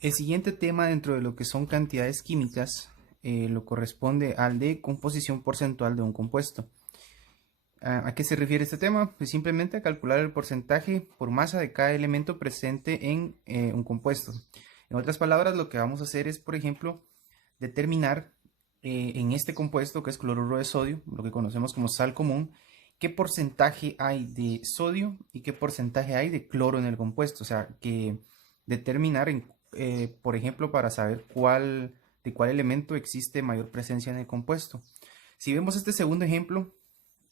El siguiente tema dentro de lo que son cantidades químicas lo corresponde al de composición porcentual de un compuesto. ¿A qué se refiere este tema? Pues simplemente a calcular el porcentaje por masa de cada elemento presente en un compuesto. En otras palabras, lo que vamos a hacer es, por ejemplo, determinar en este compuesto que es cloruro de sodio, lo que conocemos como sal común, qué porcentaje hay de sodio y qué porcentaje hay de cloro en el compuesto. O sea, que determinar, por ejemplo, para saber de cuál elemento existe mayor presencia en el compuesto. Si vemos este segundo ejemplo,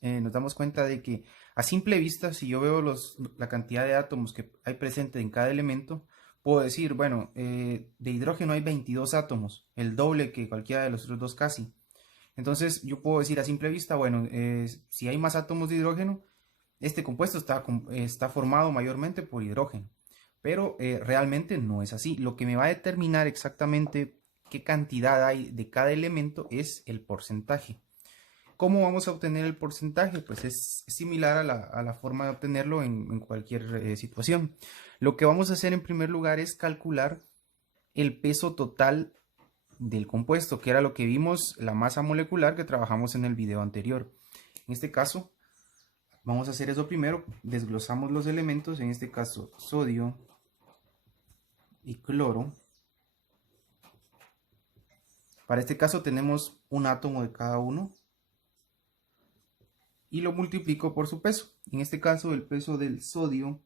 nos damos cuenta de que a simple vista, si yo veo la cantidad de átomos que hay presente en cada elemento, puedo decir, bueno, de hidrógeno hay 22 átomos, el doble que cualquiera de los otros dos casi. Entonces yo puedo decir a simple vista, bueno, si hay más átomos de hidrógeno, este compuesto está formado mayormente por hidrógeno. Pero realmente no es así. Lo que me va a determinar exactamente qué cantidad hay de cada elemento es el porcentaje. ¿Cómo vamos a obtener el porcentaje? Pues es similar a la forma de obtenerlo en cualquier situación. Lo que vamos a hacer en primer lugar es calcular el peso total del compuesto, que era lo que vimos, la masa molecular que trabajamos en el video anterior. En este caso, vamos a hacer eso primero. Desglosamos los elementos, en este caso sodio y cloro. Para este caso tenemos un átomo de cada uno y lo multiplico por su peso. En este caso el peso del sodio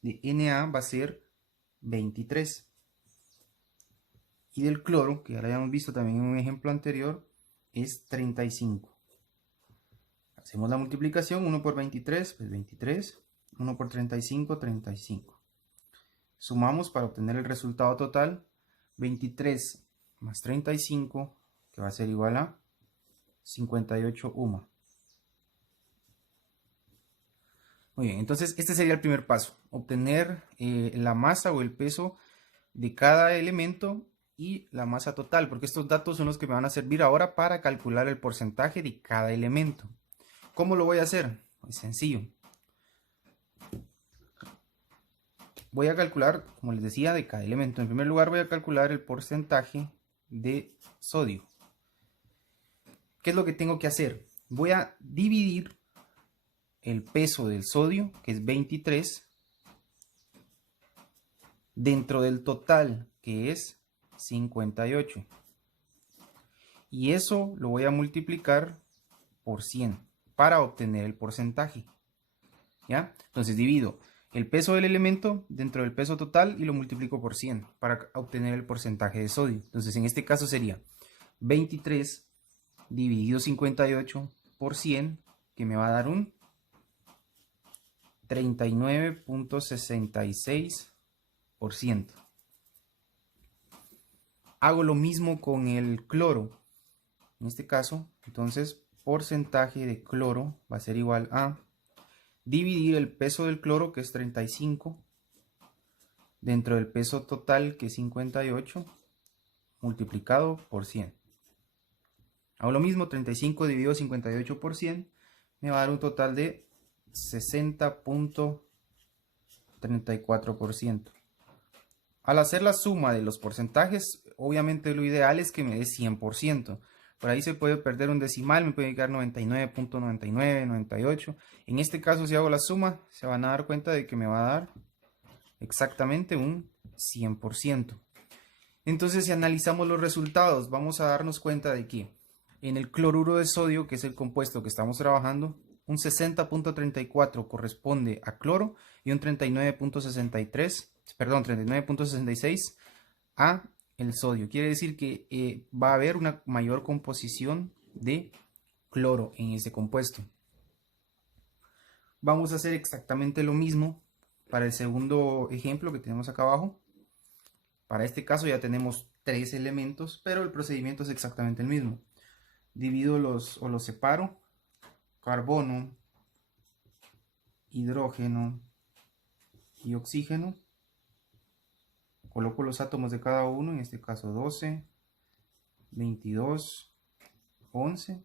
de Na va a ser 23. Y del cloro, que ya lo habíamos visto también en un ejemplo anterior, es 35. Hacemos la multiplicación, 1 por 23, pues 23. 1 por 35, 35. Sumamos para obtener el resultado total, 23 más 35, que va a ser igual a 58 UMA. Muy bien, entonces este sería el primer paso, obtener la masa o el peso de cada elemento y la masa total, porque estos datos son los que me van a servir ahora para calcular el porcentaje de cada elemento. ¿Cómo lo voy a hacer? Es sencillo. Voy a calcular, como les decía, de cada elemento. En primer lugar voy a calcular el porcentaje de sodio. ¿Qué es lo que tengo que hacer? Voy a dividir el peso del sodio, que es 23, dentro del total, que es 58. Y eso lo voy a multiplicar por 100 para obtener el porcentaje. ¿Ya? Entonces divido el peso del elemento dentro del peso total y lo multiplico por 100 para obtener el porcentaje de sodio. Entonces en este caso sería 23 dividido 58 por 100, que me va a dar un 39.66%. Hago lo mismo con el cloro. En este caso, entonces, porcentaje de cloro va a ser igual a dividir el peso del cloro, que es 35, dentro del peso total, que es 58, multiplicado por 100. Hago lo mismo, 35 dividido 58 por 100, me va a dar un total de 60.34%. Al hacer la suma de los porcentajes, obviamente lo ideal es que me dé 100%. Por ahí se puede perder un decimal, me puede quedar 99.99, 98. En este caso, si hago la suma, se van a dar cuenta de que me va a dar exactamente un 100%. Entonces, si analizamos los resultados, vamos a darnos cuenta de que en el cloruro de sodio, que es el compuesto que estamos trabajando, un 60.34 corresponde a cloro y un 39.66 a el sodio. Quiere decir que va a haber una mayor composición de cloro en este compuesto. Vamos a hacer exactamente lo mismo para el segundo ejemplo que tenemos acá abajo. Para este caso ya tenemos 3 elementos, pero el procedimiento es exactamente el mismo. Divido los separo: carbono, hidrógeno y oxígeno. Coloco los átomos de cada uno, en este caso 12, 22, 11.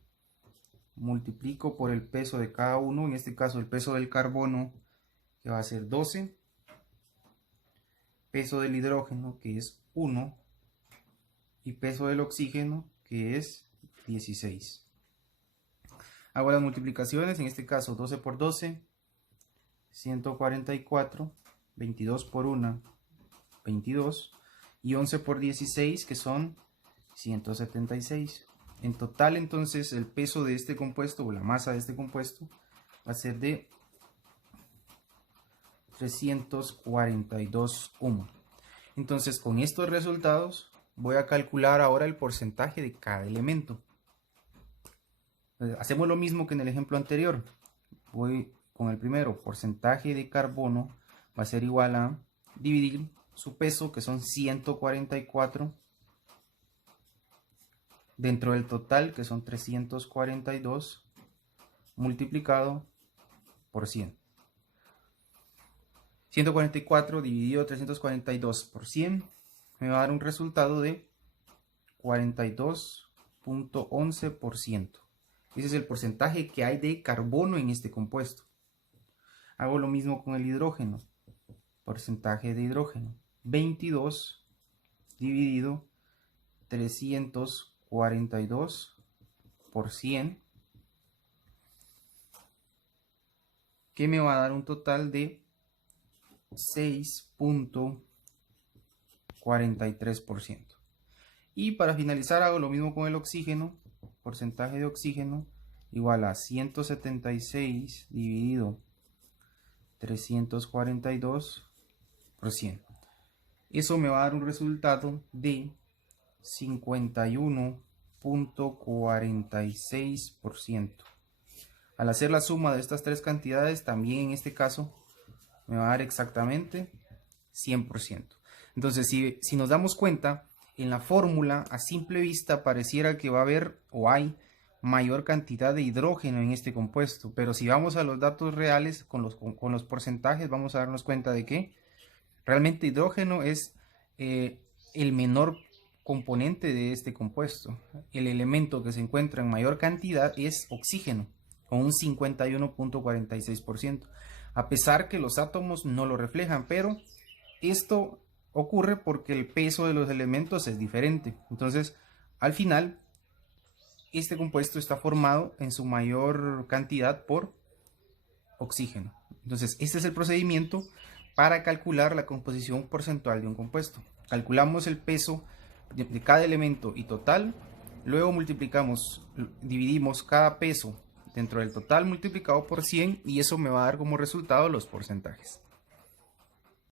Multiplico por el peso de cada uno, en este caso el peso del carbono, que va a ser 12. peso del hidrógeno, que es 1, y peso del oxígeno, que es 16. Hago las multiplicaciones, en este caso 12 por 12, 144, 22 por 1, 22, y 11 por 16, que son 176. En total, entonces, el peso de este compuesto, o la masa de este compuesto, va a ser de 342 humo. Entonces, con estos resultados, voy a calcular ahora el porcentaje de cada elemento. Hacemos lo mismo que en el ejemplo anterior. Voy con el primero, porcentaje de carbono va a ser igual a dividir su peso, que son 144, dentro del total, que son 342, multiplicado por 100. 144 dividido 342 por 100 me va a dar un resultado de 42.11%. Ese es el porcentaje que hay de carbono en este compuesto. Hago lo mismo con el hidrógeno. Porcentaje de hidrógeno. 22 dividido 342 por 100. Que me va a dar un total de 6.43%. Y para finalizar hago lo mismo con el oxígeno. Porcentaje de oxígeno igual a 176 dividido 342 por 100. Eso me va a dar un resultado de 51.46%. Al hacer la suma de estas tres cantidades, también en este caso me va a dar exactamente 100%. Entonces, si nos damos cuenta, en la fórmula a simple vista pareciera que va a haber o hay mayor cantidad de hidrógeno en este compuesto, pero si vamos a los datos reales con los porcentajes, vamos a darnos cuenta de que realmente hidrógeno es el menor componente de este compuesto. El elemento que se encuentra en mayor cantidad es oxígeno, con un 51.46%, a pesar que los átomos no lo reflejan, pero esto ocurre porque el peso de los elementos es diferente. Entonces, al final, este compuesto está formado en su mayor cantidad por oxígeno. Entonces, este es el procedimiento para calcular la composición porcentual de un compuesto. Calculamos el peso de cada elemento y total, luego dividimos cada peso dentro del total multiplicado por 100 y eso me va a dar como resultado los porcentajes.